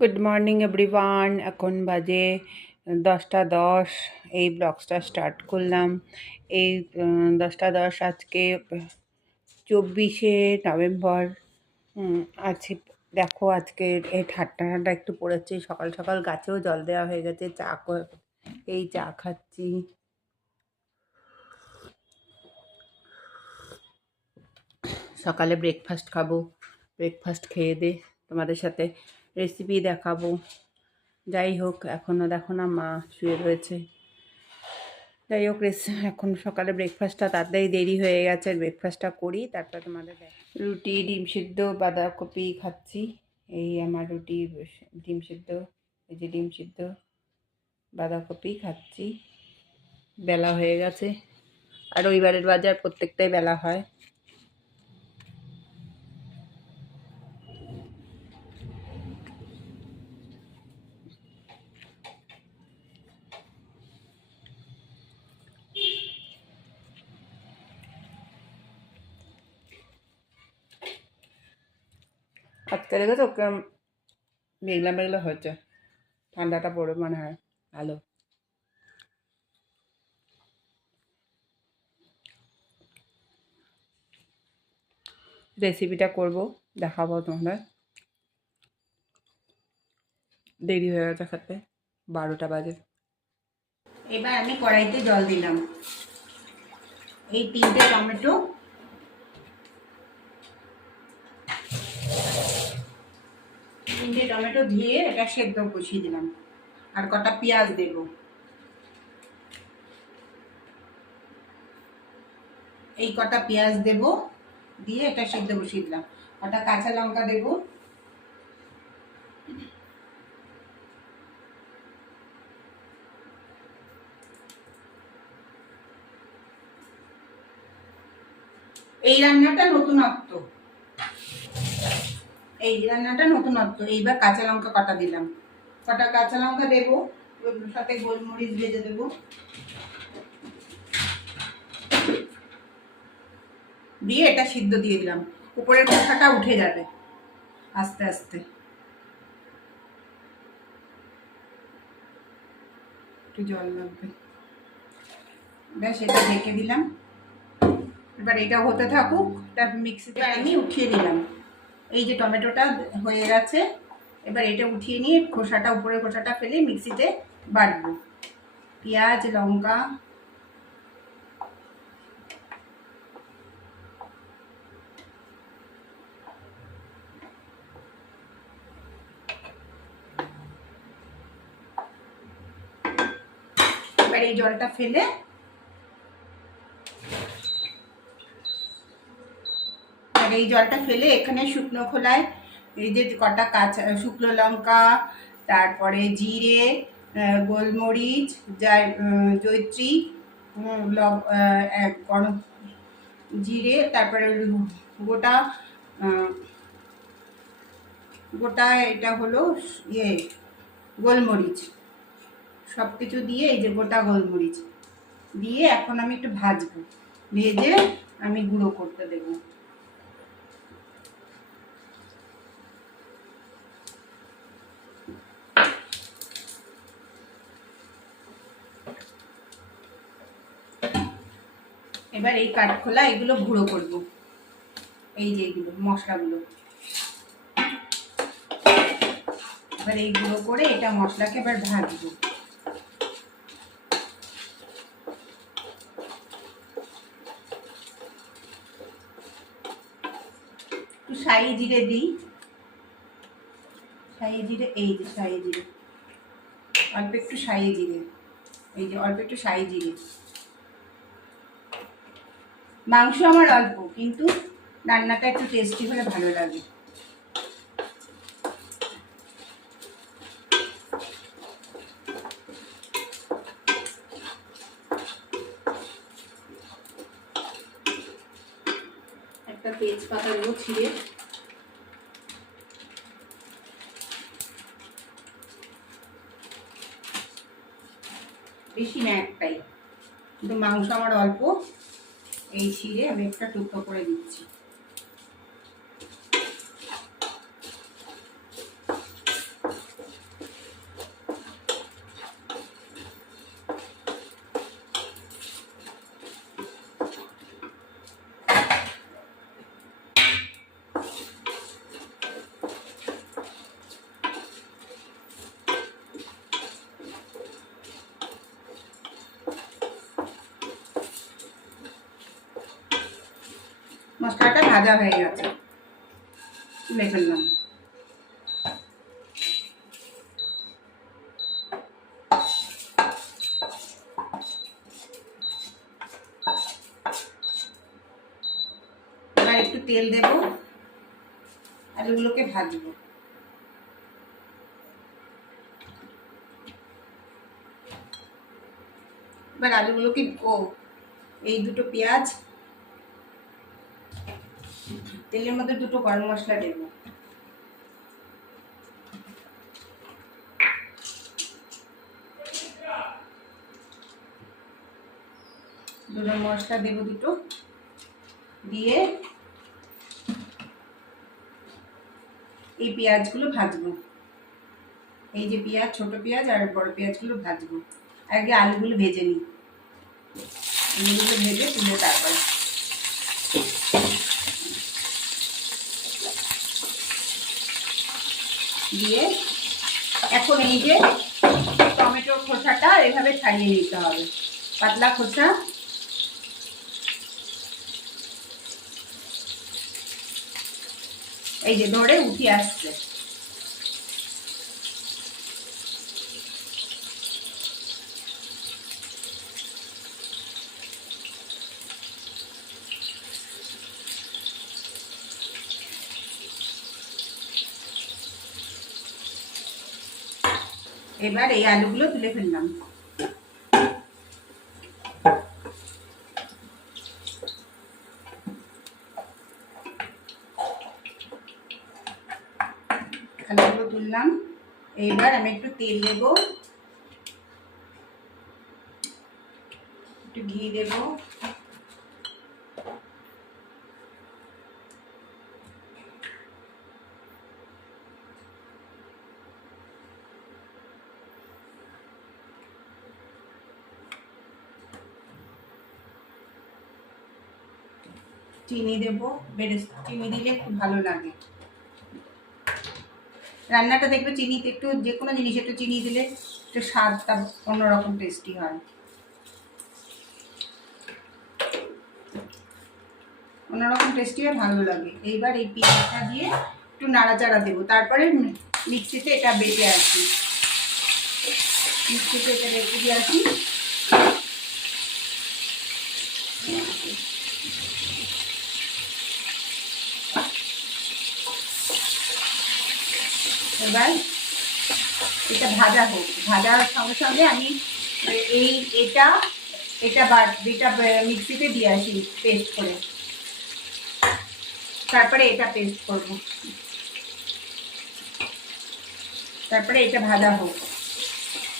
Good morning everyone এখন বাজে দশটা দশ। এই ব্লগসটা স্টার্ট করলাম। এই দশটা দশ আজকে, চব্বিশে নভেম্বর। আছে। দেখো, আজকে এই ঠাট্টা ঠান্ডা একটু পড়েছে। সকাল সকাল গাছেও জল দেওয়া হয়ে গেছে। চা এই চা খাচ্ছি। সকালে ব্রেকফাস্ট খাব। ব্রেকফাস্ট খেয়ে দে তোমাদের সাথে। রেসিপি দেখাবো। যাই হোক, এখনও দেখো না মা শুয়ে রয়েছে। যাই হোক, রেস, এখন সকালে ব্রেকফাস্টটা তাড়াতাড়ি দেরি হয়ে গেছে ব্রেকফাস্টটা করি, তারপর তোমাদের রুটি, ডিম সিদ্ধ, বাঁধাকপি খাচ্ছি। এই আমার রুটি, ডিম সিদ্ধ, এই যে ডিম সিদ্ধ, বাঁধাকপি খাচ্ছি। বেলা হয়ে গেছে। আর রবিবারের বাজার প্রত্যেকটাই বেলা হয়। আজকে দেখেছ ওকে মেঘলা মেঘলা হয়েছে। ঠান্ডাটা পড়ে মনে হয়। ভালো রেসিপিটা করব, দেখাবো তোমাদের। দেরি হয়ে গেছে খেতে। বারোটা বাজে। এবার আমি কড়াইতে জল দিলাম। এই তিনটে টমেটো তিনটে টমেটো দিয়ে এটা সেদ্ধ বসিয়ে দিলাম। আর কটা পেঁয়াজ দেব। এই কটা পেঁয়াজ দেব, দিয়ে এটা সেদ্ধ বসিয়ে দিলাম। কটা কাঁচা লঙ্কা দেব। এই রান্নাটা নতুনত্ব। এই রান্নাটা নতুনত্ব এইবার কাঁচা লঙ্কা কটা দিলাম। কটা কাঁচা লঙ্কা দেবো সাথে গোলমরিচ ভেজে দেবো। দিয়ে এটা সিদ্ধ দিয়ে দিলাম। উপরের কোঠাটা উঠে যাবে। আস্তে আস্তে। একটু জল লাগবে। ব্যাস, এটা ঢেকে দিলাম। এবার এটা হতে থাকুক তার মিক্সিতে আমি উঠিয়ে দিলাম এই যে টমেটোটা হয়ে গেছে, এবার এটা উঠিয়ে নিয়ে খোসাটা, উপরের খোসাটা ফেলে মিক্সিতে বাটবো। পেঁয়াজ, লঙ্কা। এবার এই জলটা ফেলে এই জলটা ফেলে এখানে শুকনো খোলায় এই যে কটা কাঁচা শুকনো লঙ্কা তারপরে জিরে গোলমরিচ জা- উম, জয়িত্রী উম, লব- আহ, এক গরম জিরে তারপরে গোটা গোটা এটা হলো ইয়ে গোলমরিচ। সব কিছু দিয়ে এই যে গোটা গোলমরিচ। দিয়ে এখন আমি একটু ভাজবো। ভেজে আমি গুঁড়ো করতে দেবো। এবার এই কাঠখোলা, এগুলো গুঁড়ো করব। এই যে এগুলো, মশলাগুলো। এবার এই গুঁড়ো করে এটা মশলাকে এবার ভাজবো। একটু শাহি জিরে দিই। শাহি জিরে, এই যে শাহি জিরে। অল্প একটু শাহি জিরে। এই যে অল্প একটু শাহি জিরে। মাংস আমার অল্প কিন্তু রান্নাটা একটু টেস্টি হলে ভালো লাগে। একটা তেজপাতা দেবো ছিঁড়ে বেশি না একটাই কিন্তু মাংস আমার অল্প এই ছিঁড়ে আমি একটা টুকরো করে দিচ্ছি। মশলাটা ভাজা হয়ে গেছে। তুলে ফেললাম। এবার একটু তেল দেব আলুগুলোকে ভাজবো। এবার আলুগুলোকে ও, এই দুটো পেঁয়াজ তেলের মধ্যে দুটো গরম মশলা দেব। দুটো মশলা দেব দুটো। দিয়ে এই পেঁয়াজগুলো ভাজবো। এই যে পেঁয়াজ, ছোট পেঁয়াজ আর বড় পেঁয়াজগুলো ভাজবো। আগে আলুগুলো ভেজে নিই। আলুগুলো ভেজে তুলে তারপরে দিয়ে এখন এই যে টমেটোর খোসাটা এভাবে ছাড়িয়ে নিতে হবে। পাতলা খোসা। এই যে ধরে উঠে আসছে। এবার এই আলুগুলো তুলে ফেললাম। আলুগুলো তুললাম। এইবার আমি একটু তেল দেব একটু ঘি দেব চিনি দেব বেড়ে চিনি দিলে খুব ভালো লাগে। রান্নাটা দেখবে চিনিতে একটু যে কোনো জিনিস একটু চিনি দিলে একটু স্বাদটা অন্যরকম টেস্টি হয়। অন্যরকম টেস্টি হয় ভালো লাগে। এইবার এই পেঁয়াজটা দিয়ে একটু নাড়াচাড়া দেবো। তারপরে মিক্সিতে এটা বেটে আসি। মিক্সিতে এটা বেটে দিয়ে আসি এবার এটা ভাজা হোক। ভাজার সঙ্গে সঙ্গে আমি এই এটা এটা বাট এটা মিক্সিতে দিয়ে আসি পেস্ট করে। তারপরে এটা পেস্ট করব। তারপরে এটা ভাজা হোক।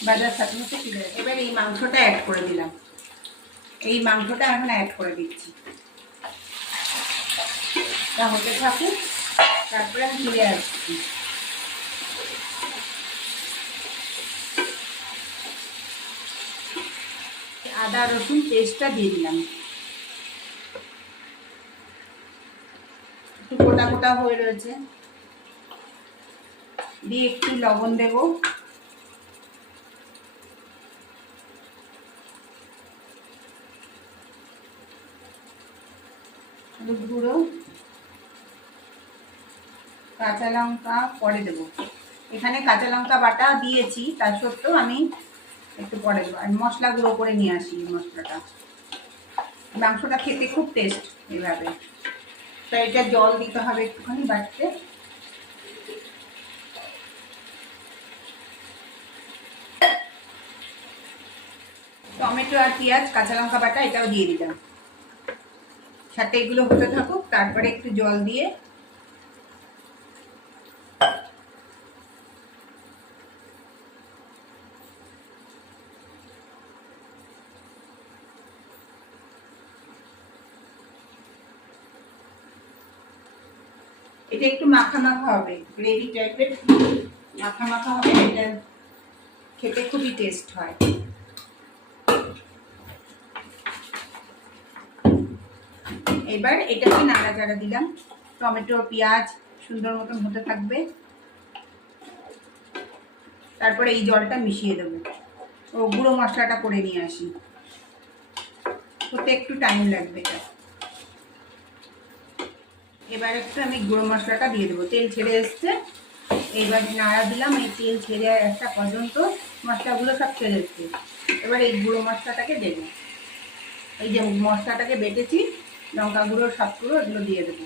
ভাজার সাথে সাথে কি এবার এই মাংসটা অ্যাড করে দিলাম। এই মাংসটা এখন অ্যাড করে দিচ্ছি। তা হতে থাকুক, তারপরে আমি ফিরে আসছি। আদা, রসুন পেস্টটা দিয়ে দিলাম। একটু গোটা গোটা হয়ে রয়েছে। দিয়ে একটু লবণ দেব। গুঁড়ো। কাঁচা লঙ্কা পরে দেব। এখানে কাঁচা লঙ্কা বাটা দিয়েছি তার সত্ত্বেও আমি একটু পরে দেবো। আর মশলা গুঁড়ো করে নিয়ে আসি মশলাটা। মাংসটা খেতে খুব টেস্ট এইভাবে তো এটা জল দিতে হবে একটুখানি বাড়তে। টমেটো আর পেঁয়াজ, কাঁচা লঙ্কা বাটা, এটাও দিয়ে দিলাম। সাথে এগুলো হতে থাকুক, তারপরে একটু জল দিয়ে এটা একটু মাখা মাখা হবে গ্রেভি টাইপের মাখা মাখা হবে, এটা খেতে খুবই টেস্ট হয়। এবার এটাকে নাড়াচাড়া দিলাম। টমেটো, পেঁয়াজ, সুন্দর মতন হতে থাকবে। তারপরে এই জলটা মিশিয়ে দেবো। ও গুঁড়ো মশলাটা করে নিয়ে আসি। হতে একটু টাইম লাগবে এটা এবার একটু আমি গুঁড়ো মশলাটা দিয়ে দেবো। তেল ছেড়ে এসছে। এইবার নাড়া দিলাম, এই তেল ছেড়ে একটা পর্যন্ত মশলাগুলো সব ছেড়ে এসছে। এবার এই গুঁড়ো মশলাটাকে দেবো। এই যে মশলাটাকে বেটেছি লঙ্কা গুঁড়ো সব গুঁড়ো এগুলো দিয়ে দেবো।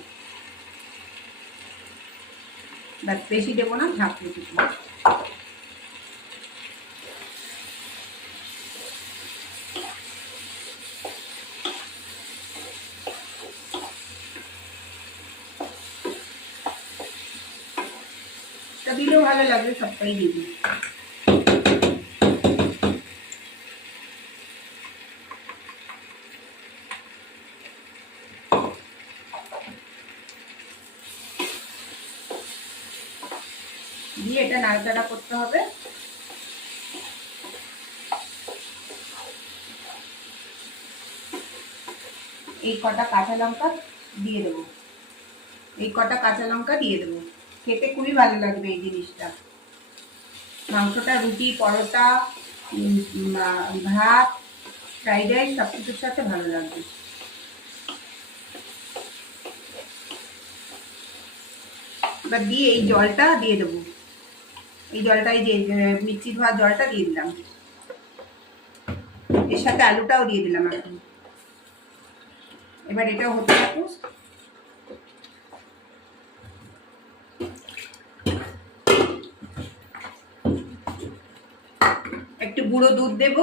ব্যাস, বেশি দেবো না ঢাকতে দেবো তা দিলেও ভালো লাগবে সবটাই দিবি দিয়ে এটা নাড়াচাড়া করতে হবে। এই কটা কাঁচা লঙ্কা দিয়ে দেবো। এই কটা কাঁচা লঙ্কা দিয়ে দেবো। খেতে খুবই ভালো লাগবে এই জিনিসটা। মাংসটা, রুটি, পরোটা ভাত, ফ্রাইড রাইস সব কিছুর সাথে ভালো লাগবে। এবার দিয়ে এই জলটা দিয়ে দেবো। এই জলটা, এই যে মিষ্টি ধোয়া জলটা দিয়ে দিলাম। এর সাথে আলুটাও দিয়ে দিলাম এখন। এবার এটাও হতে থাকুক একটু গুঁড়ো দুধ দেব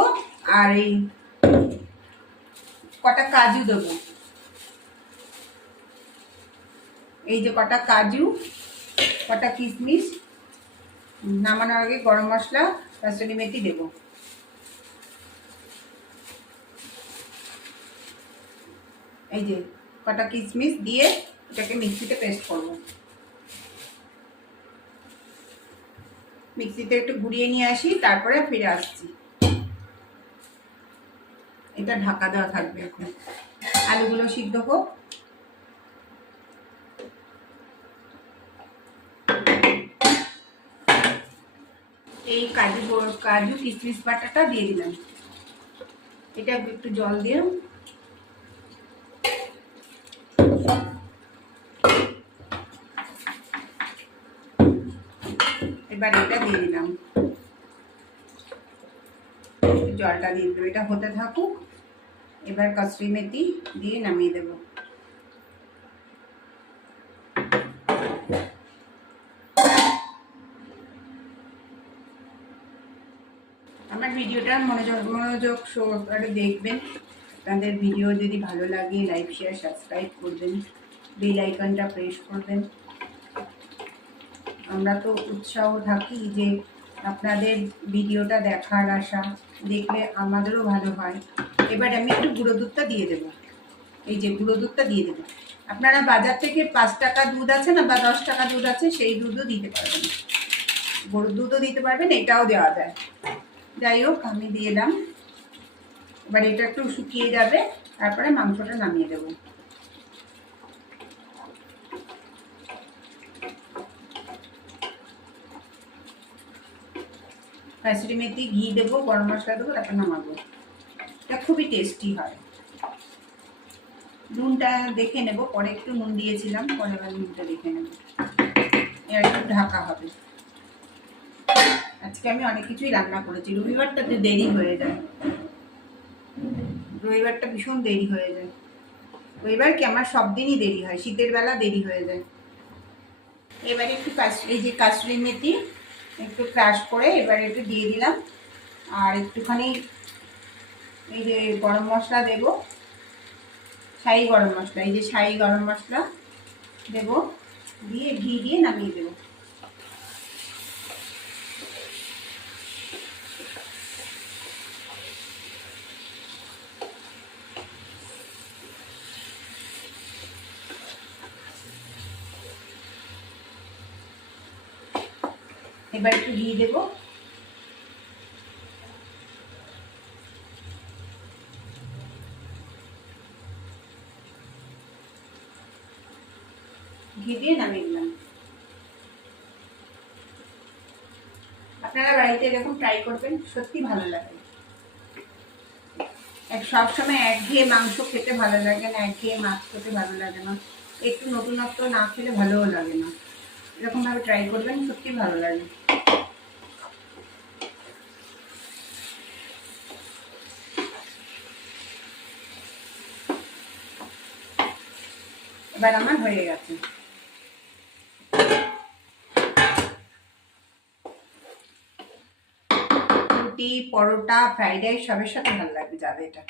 আর এই কটা কাজু দেবো। এই যে কটা কাজু, কটা কিশমিশ নামানোর আগে গরম মশলা কাসুরি মেথি দেবো। এই যে কটা কিশমিশ দিয়ে এটাকে মিক্সিতে পেস্ট করব। মিক্সিতে একটু ঘুরিয়ে নিয়ে আসি, তারপরে ফিরে আসছি। এটা ঢাকা দেওয়া থাকবে এখন। আলুগুলো সিদ্ধ হোক। এই কাজু কাজু কিশমিশ বাটাটা দিয়ে দিলাম। এটা একটু জল দিয়ে এবার এটা দিয়ে দিলাম। জলটা দিয়ে দেবো এটা হতে থাকুক, এবার কসুরি মেথি দিয়ে নামিয়ে দেবো। আমার ভিডিওটা মনোযোগ মনোযোগ সহকারে দেখবেন। আপনাদের ভিডিও যদি ভালো লাগে, লাইক শেয়ার সাবস্ক্রাইব করবেন। বেল আইকনটা প্রেস করবেন। আমরা তো উৎসাহ থাকি যে আপনাদের ভিডিওটা দেখার আশা, দেখলে আমাদেরও ভালো হয়। এবার আমি একটু গুঁড়ো দুধটা দিয়ে দেবো। এই যে গুঁড়ো দুধটা দিয়ে দেবো। আপনারা বাজার থেকে পাঁচ টাকা দুধ আছে না বা দশ টাকা দুধ আছে, সেই দুধও দিতে পারবেন। গরুর দুধও দিতে পারবেন, এটাও দেওয়া যায়। যাই হোক, আমি দিয়ে এলাম। এবার এটা একটু শুকিয়ে যাবে, তারপরে মাংসটা নামিয়ে দেবো। কাসুরি মেথি ঘি দেবো, গরম মশলা দেবো, তারপর নামাবো। এটা খুবই টেস্টি হয়। নুনটা দেখে নেব, পরে একটু নুন দিয়েছিলাম, পরে আবার নুনটা দেখে নেব। এবার একটু ঢাকা হবে। আজকে আমি অনেক কিছুই রান্না করেছি। রবিবারটাতে দেরি হয়ে যায়। রবিবারটা ভীষণ দেরি হয়ে যায়। রবিবার কি আমার সব দিনই দেরি হয়? শীতের বেলা দেরি হয়ে যায়। এবারে একটু কাস, এই যে কাসুরি মেথি একটু ক্রাশ করে এবার একটু দিয়ে দিলাম। আর একটুখানি এই যে গরম মশলা দেব। ছাই গরম মশলা, এই যে ছাই গরম মশলা দেব। দিয়ে ঘি দিয়ে নামিয়ে দেবো। এবার একটু ঘি দেবো। ঘি দিয়ে নামিয়ে দিলাম আপনারা বাড়িতে এরকম ট্রাই করবেন, সত্যি ভালো লাগে। এক সবসময় একঘেয়ে মাংস খেতে ভালো লাগে না একঘেয়ে মাছ খেতে ভালো লাগে না। একটু নতুনত্ব না খেলে ভালোও লাগে না। এরকমভাবে ট্রাই করবেন, সত্যি ভালো লাগে। এবার আমার হয়ে গেছে। রুটি পরোটা ফ্রাইড রাইস সবের সাথে ভালো লাগবে যাবে এটা।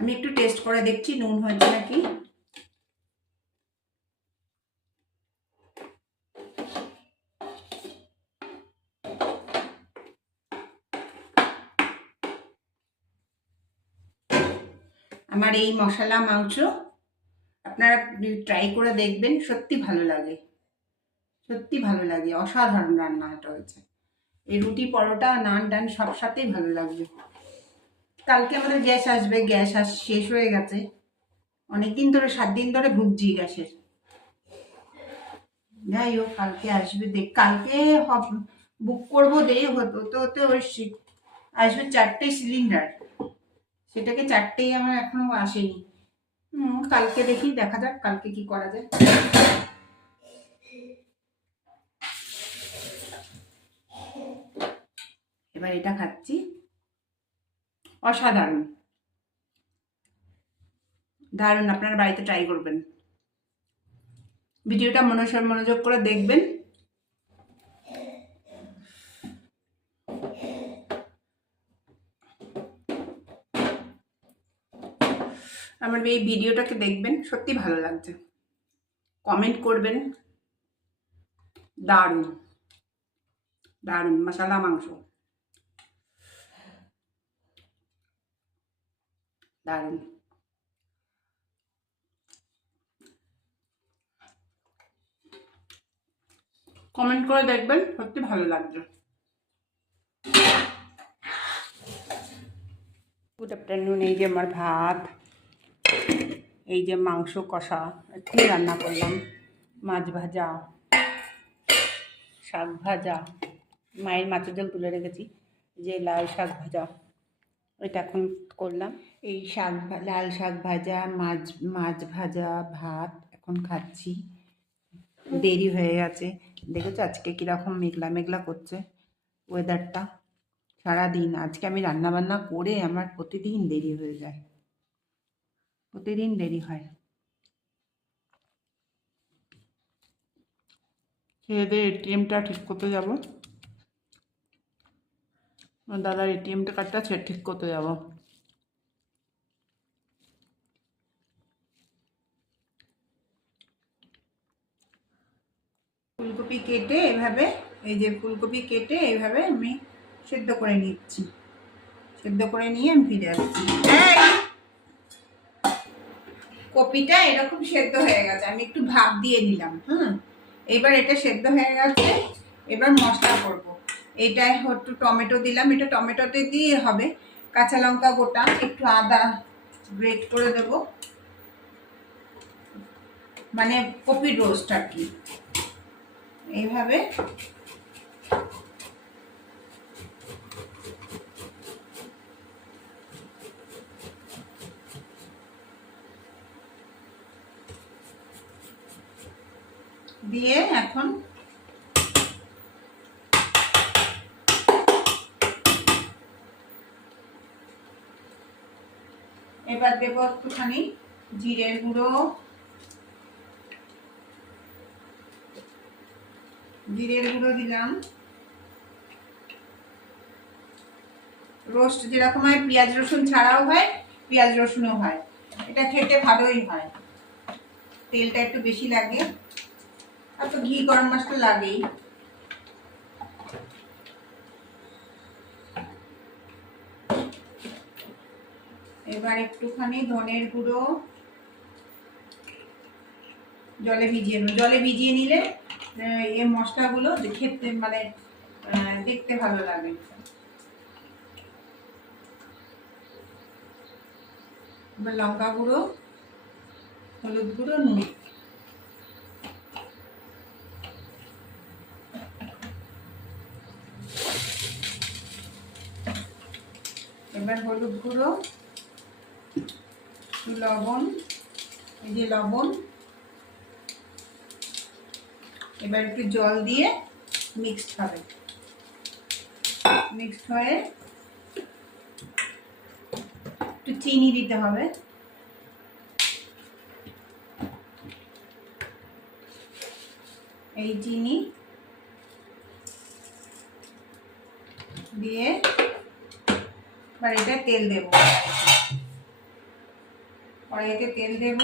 আমি একটু টেস্ট করে দেখছি, নুন হয়েছে নাকি? আমার এই মশলা মাংস আপনারা ট্রাই করে দেখবেন, সত্যি ভালো লাগে। সত্যি ভালো লাগে, অসাধারণ রান্না এটা হয়েছে। এই রুটি পরোটা নান টান সব সাথেই ভালো লাগবে। কালকে আমাদের গ্যাস আসবে, গ্যাস আস, শেষ হয়ে গেছে। অনেকদিন ধরে সাত দিন ধরে ভুগছি গ্যাসের। যাই হোক, কালকে আসবে দেখ কালকে বুক করব দেরি হতো তো হতে ওই আসবে চারটে সিলিন্ডার সেটাকে চারটেই আমার এখনও আসেনি। হুম, কালকে দেখি, দেখা যাক কালকে কি করা যায়। এবার এটা খাচ্ছি। অসাধারণ। দারুণ, আপনারা বাড়িতে ট্রাই করবেন। ভিডিওটা মনোসর মনোযোগ করে দেখবেন। আমার এই ভিডিওটাকে দেখবেন, সত্যি ভালো লাগছে। কমেন্ট করবেন। দারুণ। দারুণ, মশলা মাংস। দারুণ। কমেন্ট করে দেখবেন, সত্যি ভালো লাগবে। গুড আফটারনুন এই যে আমার ভাত, এই যে মাংস কষা, এক্ষুনি রান্না করলাম। মাছ ভাজা, শাক ভাজা, মায়ের মাছের জল তুলে রেখেছি যে লাল শাক ভাজা। এটা এখন করলাম। এই শাক লাল শাক ভাজা, মাছ মাছ ভাজা, ভাত এখন খাচ্ছি। দেরি হয়ে গেছে। দেখেছ আজকে কীরকম মেঘলা মেঘলা করছে ওয়েদারটা সারাদিন। আজকে আমি রান্না বান্না করে আমার প্রতিদিন দেরি হয়ে যায়। প্রতিদিন দেরি হয়। খেয়ে এটিএমটা ঠিক করতে যাব। দাদার এটিএমটা কার্ডটা সে ঠিক করতে যাব। ফুলকপি কেটে এভাবে, এই যে ফুলকপি কেটে এইভাবে আমি সেদ্ধ করে নিচ্ছি। সেদ্ধ করে নিয়ে আমি ফিরে আসছি। কপিটা এরকম সেদ্ধ হয়ে গেছে, আমি একটু ভাপ দিয়ে নিলাম, হুম? এবার এটা সেদ্ধ হয়ে গেছে, এবার মশলা করব। এটা একটু টমেটো দিলাম। এটা টমেটোতে দিয়ে হবে। কাঁচা লঙ্কা গোটা, একটু আদা গ্রেট করে দেব। মানে কপির রোস্ট আর কি। এইভাবে। দিয়ে এখন এবার দেব একটুখানি জিরের গুঁড়ো। জিরের গুঁড়ো দিলাম। রোস্ট যেরকম হয়, পেঁয়াজ রসুন ছাড়াও হয়, পেঁয়াজ রসুনও হয়। এটা খেতে ভালোই হয়। তেলটা একটু বেশি লাগে। আর তো ঘি গরম মশলা লাগেই। এবার একটুখানি ধনের গুঁড়ো জলে ভিজিয়ে নেব। জলে ভিজিয়ে নিলে এই মশলাগুলো খেতে মানে দেখতে ভালো লাগে। এবার লঙ্কা গুঁড়ো, হলুদ গুঁড়ো, নুন। এবার হলুদ গুঁড়ো একটু লবণ, এই যে লবণ। এবার একটু জল দিয়ে মিক্সড হবে। মিক্সড হয়ে একটু চিনি দিতে হবে। এই চিনি দিয়ে এবার এটা তেল দেব। কড়াইতে তেল দেব।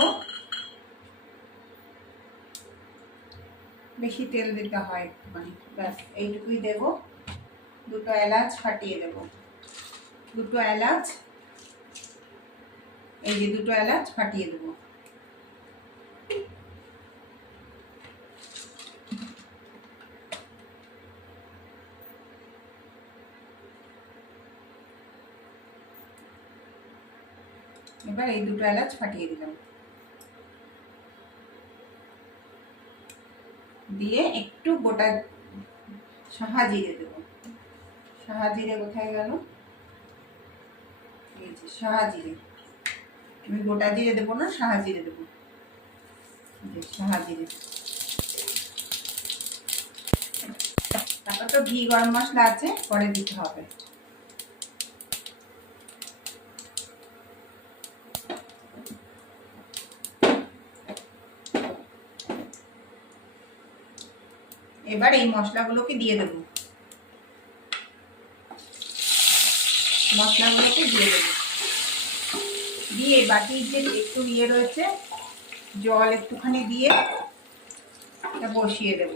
বেশি তেল দিতে হয় একটুখানি ব্যাস, এইটুকুই দেব। দুটো এলাচ ফাটিয়ে দেব। দুটো এলাচ, এই যে দুটো এলাচ ফাটিয়ে দেবো। এবার এই দুটো এলাচ ফাটিয়ে দিলাম। দিয়ে একটু গোটা সাহা জিরে দেবো। সাহা জিরে কোথায় গেল? এই সাহা জিরে। আমি গোটা জিরে দেবো না, সাহা জিরে দেবো। সাহা জিরে। তারপর তো ঘি গরম মশলা আছে, পরে দিতে হবে। এবার এই মশলাগুলোকে দিয়ে দেব। মশলাগুলোকে দিয়ে দেব। দিয়ে বাটির যে একটু ইয়ে রয়েছে, জল একটুখানি দিয়ে বসিয়ে দেব।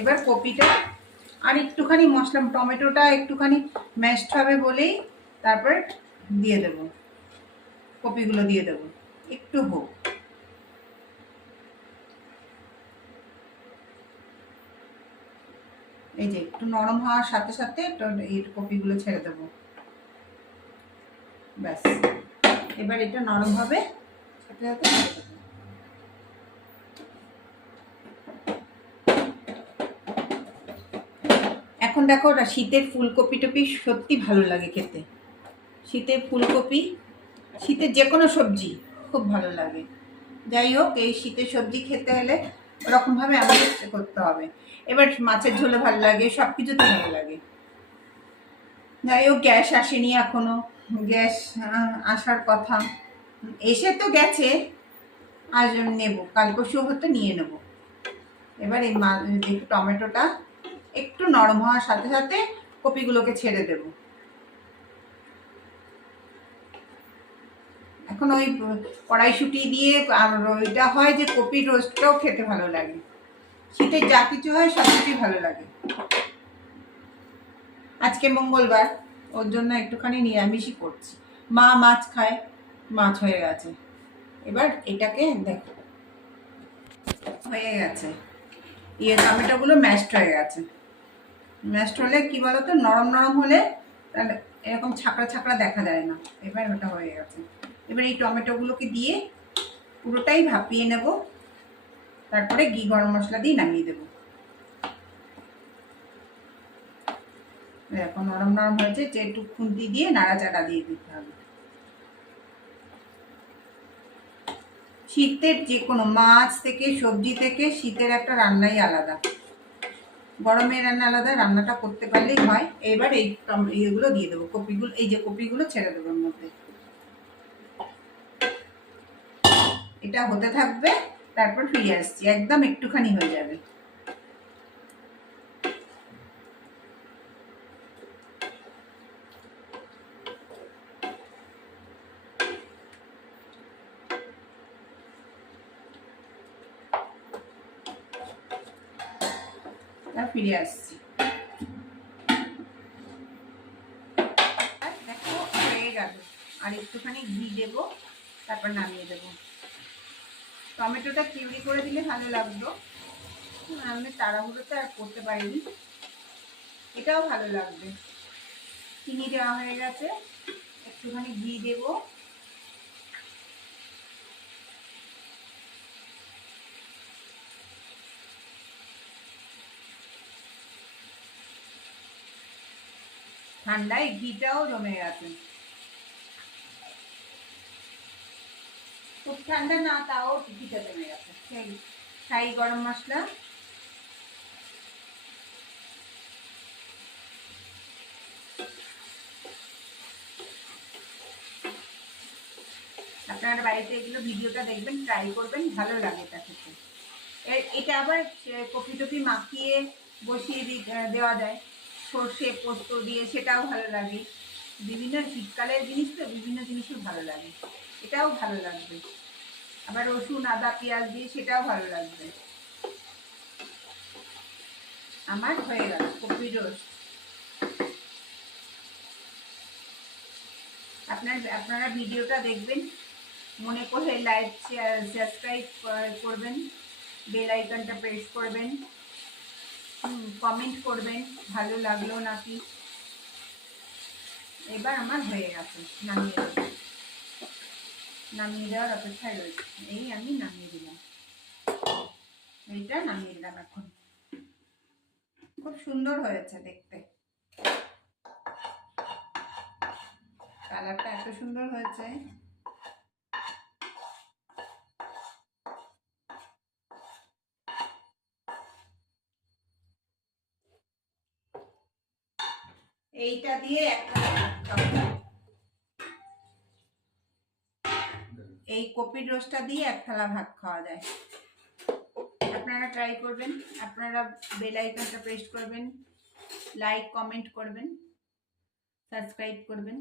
এবার কপিটা আর একটুখানি মশলা, টমেটোটা একটুখানি ম্যাশড হবে বলেই তারপর দিয়ে দেব। কপিগুলো দিয়ে দেব। একটু হোক এই যে একটু নরম হওয়ার সাথে সাথে এই কপিগুলো ছেড়ে দেবো। ব্যাস। এবার এটা নরম হবে। সাথে সাথে এখন দেখো, ওটা শীতের ফুলকপি টপি সত্যি ভালো লাগে খেতে। শীতের ফুলকপি, শীতের যে কোনো সবজি খুব ভালো লাগে। যাই হোক, এই শীতের সবজি খেতে হলে ওরকমভাবে আমাদের করতে হবে। এবার মাছের ঝোলে ভালো লাগে সব কিছুতে ভালো লাগে। যাই হোক, গ্যাস আসেনি এখনও। গ্যাস আসার কথা। এসে তো গেছে, আজ নেব। কাল পরশু হতে নিয়ে নেব। এবার এই মা টমেটোটা একটু নরম হওয়ার সাথে সাথে কপিগুলোকে ছেড়ে দেব। এখন ওই কড়াইশুটি দিয়ে আর ওইটা হয় যে কপি রোস্টটাও খেতে ভালো লাগে। শীতের যা কিছু হয় সব কিছুই ভালো লাগে। আজকে মঙ্গলবার, ওর জন্য একটুখানি নিরামিষই করছি। মা মাছ খায়, মাছ হয়ে গেছে। এবার এটাকে দেখো। হয়ে গেছে। ইয়ে টমেটোগুলো ম্যাশড হয়ে গেছে। ম্যাশড হলে কি বলতো? নরম নরম হলে তাহলে এরকম ছাকড়া ছাকড়া দেখা যায় না। এবার ওটা হয়ে গেছে। এবার এই টমেটোগুলোকে দিয়ে পুরোটাই ভাপিয়ে নেব। তারপরে ঘি গরম মশলা দিয়ে নামিয়ে দেবো। এখন নরম নরম হয়েছে, যে একটু খুন্তি দিয়ে নাড়াচাড়া দিয়ে দিতে হবে। শীতের যে কোনো মাছ থেকে, সবজি থেকে শীতের একটা রান্নাই আলাদা। গরমের রান্না আলাদা, রান্নাটা করতে পারলেই হয়। এবার এই ইয়েগুলো দিয়ে দেবো, কপিগুলো, এই যে কপিগুলো ছেড়ে দেবো মধ্যে। এটা হতে থাকবে, তারপর ফিরে আসছি, একদম একটুখানি হয়ে যাবে। ফিরে আসছি। দেখো, হয়ে গেল। আর একটুখানি ঘি দেবো, তারপর নামিয়ে দেবো। টমেটোটা চিউরি করে দিলে ভালো লাগতো। আমি তাড়াহুড়োতে আর করতে পারিনি। এটাও ভালো লাগবে। চিনি দেওয়া হয়ে গেছে। একটুখানি ঘি দেবো। ঠান্ডায় ঘিটাও জমে গেছে। খুব ঠান্ডা না, তাও ঘিটা জমে গেছে। সেই গরম মশলা। আপনারা বাড়িতে এগুলো ভিডিওটা দেখবেন ট্রাই করবেন, ভালো লাগে এটা খেতে। এটা আবার কপি টপি মাখিয়ে বসিয়ে দেওয়া যায়। সর্ষে পোস্ত দিয়ে সেটাও ভালো লাগে। বিভিন্ন শীতকালের জিনিস তো, বিভিন্ন জিনিসই ভালো লাগে। এটাও ভালো লাগবে। আবার রসুন, আদা, পেঁয়াজ দিয়ে সেটাও ভালো লাগবে। আমার হয়ে গেল কপি রোস্ট। আপনার, আপনারা ভিডিওটা দেখবেন। মনে করে লাইক সাবস্ক্রাইব করবেন। বেল আইকনটা প্রেস করবেন। কমেন্ট করবেন। ভালো লাগল নাকি? এবার আমার হয়ে গেছে, নামিয়ে নামিয়ে দেওয়ার অপেক্ষায় রয়েছে। এই আমি নামিয়ে দিলাম। এইটা নামিয়ে দিলাম এখন। খুব সুন্দর হয়েছে দেখতে। কালারটা এত সুন্দর হয়েছে। এইটা দিয়ে একটা এই কপির রোস্টটা দিয়ে এক থালা ভাত খাওয়া যায়। আপনারা ট্রাই করবেন, আপনারা বেলাইকনটা প্রেস করবেন লাইক কমেন্ট করবেন সাবস্ক্রাইব করবেন।